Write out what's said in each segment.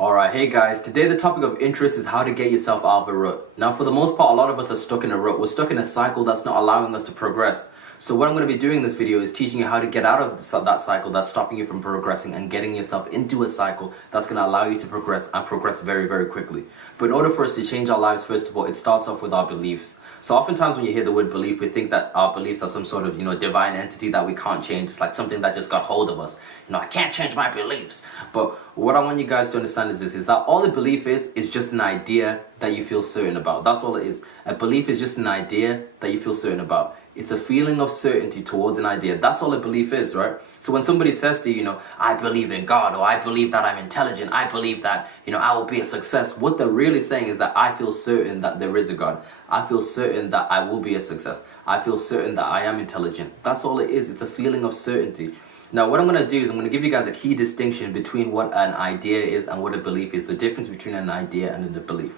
Alright, hey guys, today the topic of interest is how to get yourself out of a rut. Now for the most part, a lot of us are stuck in a rut. We're stuck in a cycle that's not allowing us to progress. So what I'm going to be doing in this video is teaching you how to get out of that cycle that's stopping you from progressing and getting yourself into a cycle that's going to allow you to progress and progress very, very quickly. But in order for us to change our lives, first of all, it starts off with our beliefs. So oftentimes when you hear the word belief, we think that our beliefs are some sort of, divine entity that we can't change. It's like something that just got hold of us. I can't change my beliefs. But what I want you guys to understand is this, is that all a belief is just an idea that you feel certain about. That's all it is. A belief is just an idea that you feel certain about. It's a feeling of certainty towards an idea. That's all a belief is, right? So when somebody says to you, I believe in God, or I believe that I'm intelligent, I believe that, I will be a success, what they're really saying is that I feel certain that there is a God. I feel certain that I will be a success. I feel certain that I am intelligent. That's all it is. It's a feeling of certainty. Now, what I'm going to do is I'm going to give you guys a key distinction between what an idea is and what a belief is. The difference between an idea and a belief.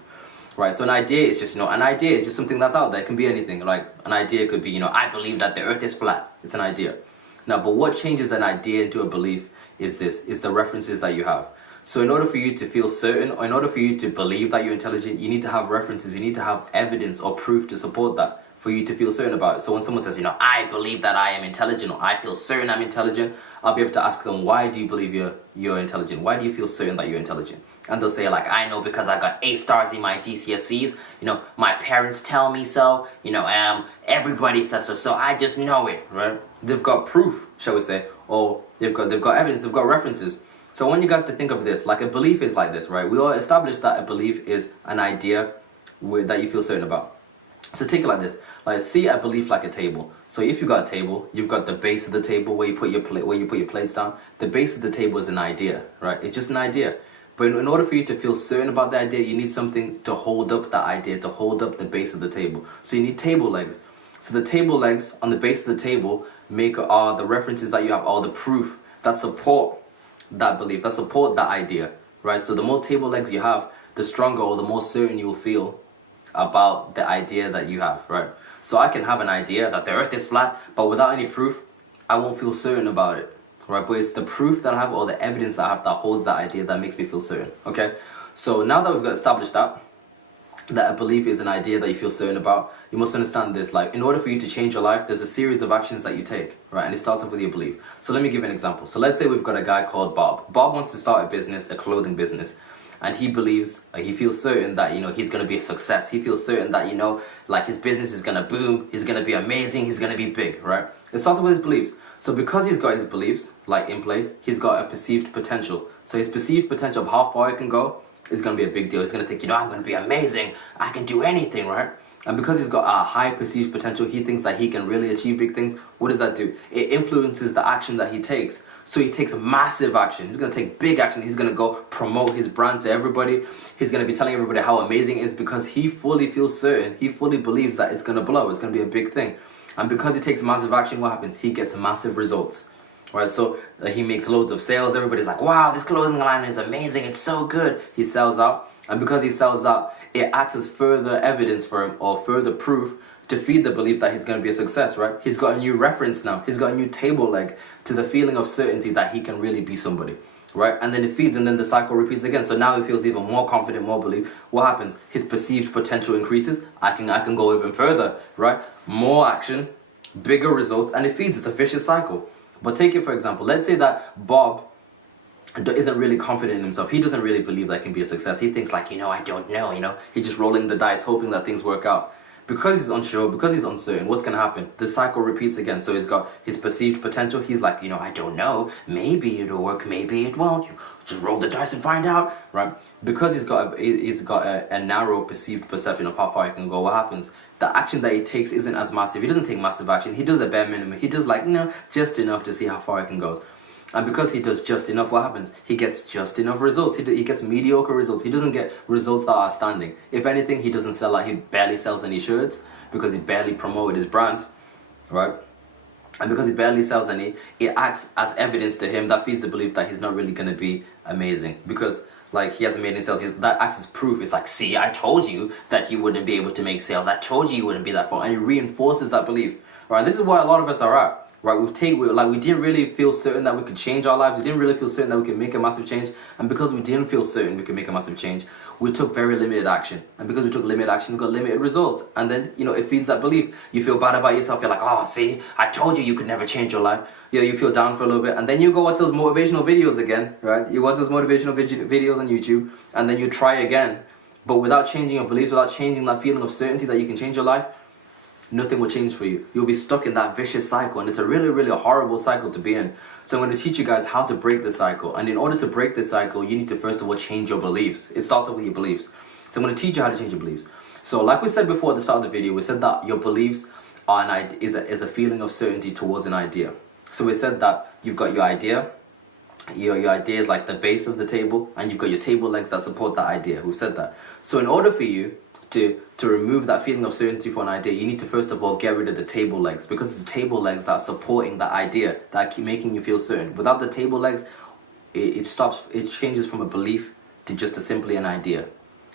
Right, so an idea is just, an idea is just something that's out there. It can be anything. Like, an idea could be, I believe that the earth is flat. It's an idea. Now, but what changes an idea into a belief is the references that you have. So in order for you to feel certain, or in order for you to believe that you're intelligent, you need to have references. You need to have evidence or proof to support that for you to feel certain about it. So when someone says, I believe that I am intelligent, or I feel certain I'm intelligent, I'll be able to ask them, why do you believe you're intelligent? Why do you feel certain that you're intelligent? And they'll say, like, I know because I got A stars in my GCSEs, my parents tell me so, everybody says so, so I just know it, right? They've got proof, shall we say, or they've got evidence, they've got references. So I want you guys to think of this, like a belief is like this, right? We all established that a belief is an idea that you feel certain about. So take it like this, like see a belief like a table. So if you've got a table, you've got the base of the table where you put your plates down. The base of the table is an idea, right? It's just an idea. But in order for you to feel certain about the idea, you need something to hold up that idea, to hold up the base of the table. So you need table legs. So the table legs on the base of the table are the references that you have, all the proof that support that belief, that support that idea, right? So the more table legs you have, the stronger or the more certain you will feel about the idea that you have, right? So I can have an idea that the earth is flat, but without any proof, I won't feel certain about it, right? But it's the proof that I have or the evidence that I have that holds that idea that makes me feel certain, okay? So now that we've got established that a belief is an idea that you feel certain about, you must understand this, like in order for you to change your life, there's a series of actions that you take, right? And it starts off with your belief. So let me give you an example. So let's say we've got a guy called Bob. Bob wants to start a business, a clothing business. And he believes, he feels certain that, he's going to be a success. He feels certain that, like his business is going to boom, he's going to be amazing, he's going to be big, right? It starts with his beliefs. So because he's got his beliefs, like in place, he's got a perceived potential. So his perceived potential of how far it can go is going to be a big deal. He's going to think, I'm going to be amazing, I can do anything, right? And because he's got a high perceived potential, he thinks that he can really achieve big things. What does that do? It influences the action that he takes. So he takes massive action. He's going to take big action. He's going to go promote his brand to everybody. He's going to be telling everybody how amazing it is because he fully feels certain. He fully believes that it's going to blow. It's going to be a big thing. And because he takes massive action, what happens? He gets massive results. Right, so he makes loads of sales. Everybody's like, wow, this clothing line is amazing. It's so good. He sells out. And because he sells out, it acts as further evidence for him or further proof to feed the belief that he's going to be a success, right? He's got a new reference now. He's got a new table leg to the feeling of certainty that he can really be somebody, right? And then it feeds and then the cycle repeats again. So now he feels even more confident, more belief. What happens? His perceived potential increases. I can go even further, right? More action, bigger results, and it feeds. It's a vicious cycle. But take it for example. Let's say that Bob isn't really confident in himself. He doesn't really believe that can be a success. He thinks like, I don't know, he's just rolling the dice, hoping that things work out. Because he's unsure, because he's uncertain, what's going to happen? The cycle repeats again. So he's got his perceived potential. He's like, I don't know. Maybe it'll work, maybe it won't. You just roll the dice and find out, right? Because he's got a narrow perceived perception of how far he can go, what happens? The action that he takes isn't as massive. He doesn't take massive action. He does the bare minimum. He does like, just enough to see how far he can go. And because he does just enough, what happens? He gets just enough results. He gets mediocre results. He doesn't get results that are outstanding. If anything, he doesn't sell he barely sells any shirts because he barely promoted his brand, right? And because he barely sells any, it acts as evidence to him that feeds the belief that he's not really going to be amazing because he hasn't made any sales. That acts as proof. It's like, see, I told you that you wouldn't be able to make sales. I told you wouldn't be that far. And it reinforces that belief, right? This is why a lot of us are at. right? We didn't really feel certain that we could change our lives. We didn't really feel certain that we could make a massive change. And because we didn't feel certain we could make a massive change, we took very limited action. And because we took limited action, we got limited results. And then, it feeds that belief. You feel bad about yourself. You're like, oh, see, I told you could never change your life. You feel down for a little bit. And then you go watch those motivational videos again, right? You watch those motivational videos on YouTube, and then you try again. But without changing your beliefs, without changing that feeling of certainty that you can change your life, nothing will change for you. You'll be stuck in that vicious cycle, and it's a really, really horrible cycle to be in. So I'm going to teach you guys how to break the cycle. And in order to break this cycle, you need to first of all change your beliefs. It starts off with your beliefs. So I'm going to teach you how to change your beliefs. So like we said before at the start of the video, we said that your beliefs are is a feeling of certainty towards an idea. So we said that you've got your idea. Your idea is like the base of the table, and you've got your table legs that support that idea. We've said that. So in order for you to remove that feeling of certainty for an idea, you need to first of all get rid of the table legs, because it's the table legs that are supporting that idea, that keep making you feel certain. Without the table legs, it changes from a belief to just simply an idea,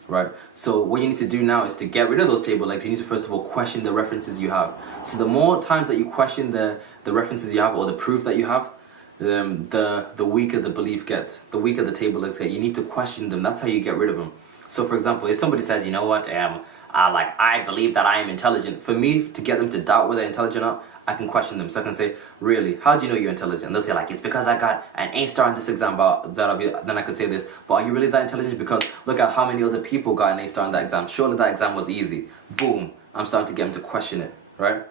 right? So what you need to do now is to get rid of those table legs. You need to first of all question the references you have. So the more times that you question the references you have, or the proof that you have, the weaker the belief gets, the weaker the table legs get. You need to question them. That's how you get rid of them. So for example, if somebody says, you know what, I believe that I am intelligent, for me to get them to doubt whether they're intelligent or not, I can question them. So I can say, really, how do you know you're intelligent? And they'll say, like, it's because I got an A star in this exam, but then I could say this, but are you really that intelligent? Because look at how many other people got an A star in that exam. Surely that exam was easy. Boom. I'm starting to get them to question it, right?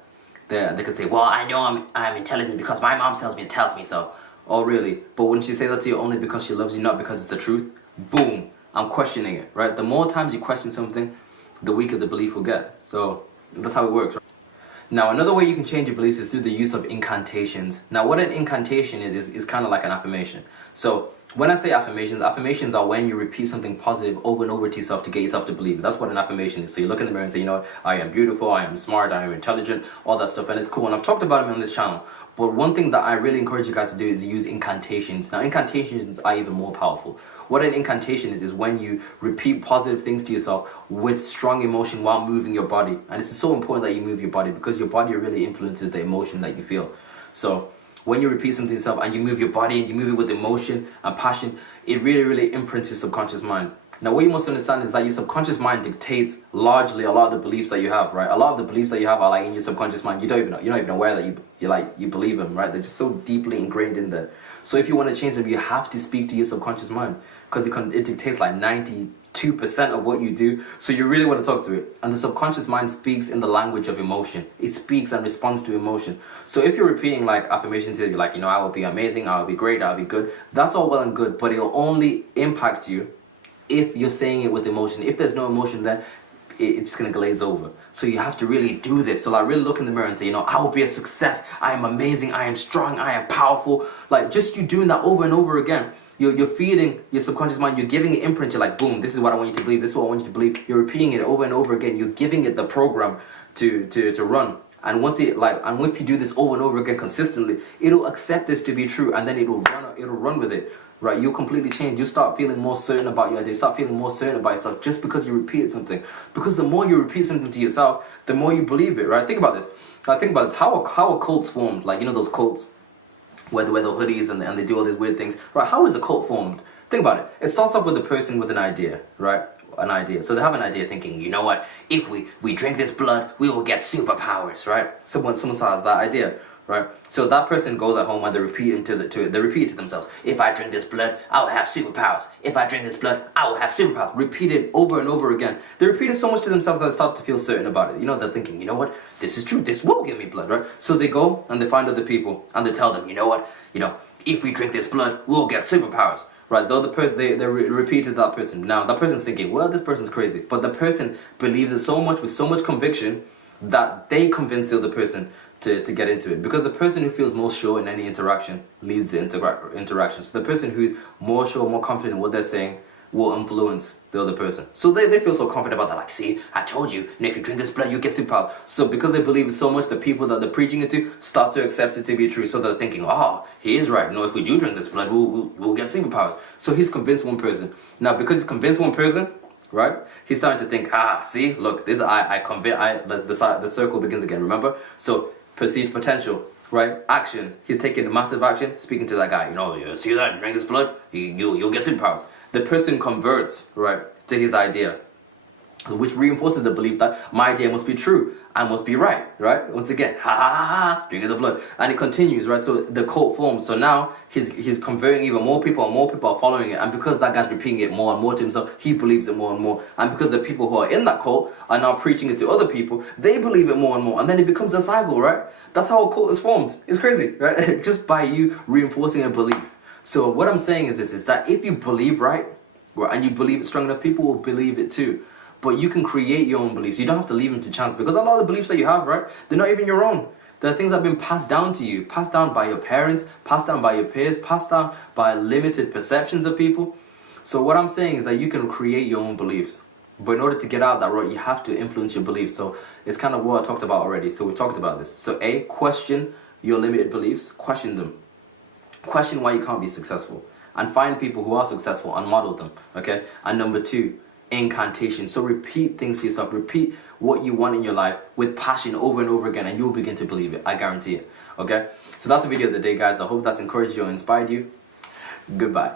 They could say, well, I know I'm intelligent because my mom tells me so. Oh, really? But wouldn't she say that to you only because she loves you, not because it's the truth? Boom. I'm questioning it, right? The more times you question something, the weaker the belief will get. So that's how it works, right? Now, another way you can change your beliefs is through the use of incantations. Now, what an incantation is kind of like an affirmation. So when I say affirmations are when you repeat something positive over and over to yourself to get yourself to believe. That's what an affirmation is. So you look in the mirror and say, you know, I am beautiful, I am smart, I am intelligent, all that stuff, and it's cool. And I've talked about them on this channel. But one thing that I really encourage you guys to do is use incantations. Now, incantations are even more powerful. What an incantation is when you repeat positive things to yourself with strong emotion while moving your body. And it's so important that you move your body, because your body really influences the emotion that you feel. So when you repeat something to yourself and you move your body and you move it with emotion and passion, it really, really imprints your subconscious mind. Now, what you must understand is that your subconscious mind dictates largely a lot of the beliefs that you have, right? A lot of the beliefs that you have are like in your subconscious mind. You're not even aware that you believe them, right? They're just so deeply ingrained in there. So if you want to change them, you have to speak to your subconscious mind, because it dictates like 92% of what you do. So you really want to talk to it. And the subconscious mind speaks in the language of emotion. It speaks and responds to emotion. So if you're repeating like affirmations to you, like, you know, I will be amazing, I will be great, I'll be good, that's all well and good, but it'll only impact you if you're saying it with emotion. If there's no emotion there, it's just gonna glaze over. So you have to really do this. So like really look in the mirror and say, you know, I will be a success, I am amazing, I am strong, I am powerful. Like just you doing that over and over again, you're feeding your subconscious mind, you're giving it imprint. You're like, boom, this is what I want you to believe, this is what I want you to believe. You're repeating it over and over again. You're giving it the program to run. And once and if you do this over and over again consistently, it'll accept this to be true, and then it'll run with it. Right, you'll completely change. You start feeling more certain about your idea. Start feeling more certain about yourself just because you repeat something. Because the more you repeat something to yourself, the more you believe it. Right? Think about this. How are cults formed? Like, you know those cults where they wear the hoodies and they do all these weird things. Right? How is a cult formed? Think about it. It starts off with a person with an idea. Right? An idea. So they have an idea, thinking, you know what? If we drink this blood, we will get superpowers. Right? Someone has that idea. Right? So that person goes at home and they repeat it to themselves. If I drink this blood, I will have superpowers. If I drink this blood, I will have superpowers. Repeat it over and over again. They repeat it so much to themselves that they start to feel certain about it. You know, they're thinking, you know what? This is true. This will give me blood, right? So they go and they find other people and they tell them, you know what? You know, if we drink this blood, we'll get superpowers. Right, though the person they repeated that person. Now that person's thinking, well, this person's crazy, but the person believes it so much with so much conviction that they convince the other person to get into it. Because the person who feels most sure in any interaction leads the interaction. So the person who's more sure, more confident in what they're saying will influence the other person. So they feel so confident about that, like, see, I told you, and if you drink this blood, you get superpowers. So because they believe it so much, the people that they're preaching it to start to accept it to be true. So they're thinking, oh, he is right. No, if we do drink this blood, we'll get superpowers. So he's convinced one person. Now, because he's convinced one person, right? He's starting to think, see, look, this the circle begins again, remember? So perceived potential. right? Action. He's taking massive action, speaking to that guy. You know, you see that? Drink his blood, you'll get superpowers. The person converts, right, to his idea, which reinforces the belief that my idea must be true, I must be right? Once again, ha ha ha ha, drinking the blood, and it continues, right? So the cult forms. So now he's converting even more people, and more people are following it, and because that guy's repeating it more and more to himself, he believes it more and more, and because the people who are in that cult are now preaching it to other people, they believe it more and more, and then it becomes a cycle, right? That's how a cult is formed. It's crazy, right? Just by you reinforcing a belief. So what I'm saying is this: is that if you believe right, and you believe it strong enough, people will believe it too. But you can create your own beliefs. You don't have to leave them to chance, because a lot of the beliefs that you have, right, they're not even your own. They're things that have been passed down to you, passed down by your parents, passed down by your peers, passed down by limited perceptions of people. So what I'm saying is that you can create your own beliefs. But in order to get out that road, you have to influence your beliefs. So it's kind of what I talked about already. So we talked about this. So A, question your limited beliefs. Question them. Question why you can't be successful. And find people who are successful and model them. Okay? And number 2, incantation. So repeat things to yourself. Repeat what you want in your life with passion over and over again, and you'll begin to believe it. I guarantee it. Okay? So that's the video of the day, guys. I hope that's encouraged you or inspired you. Goodbye.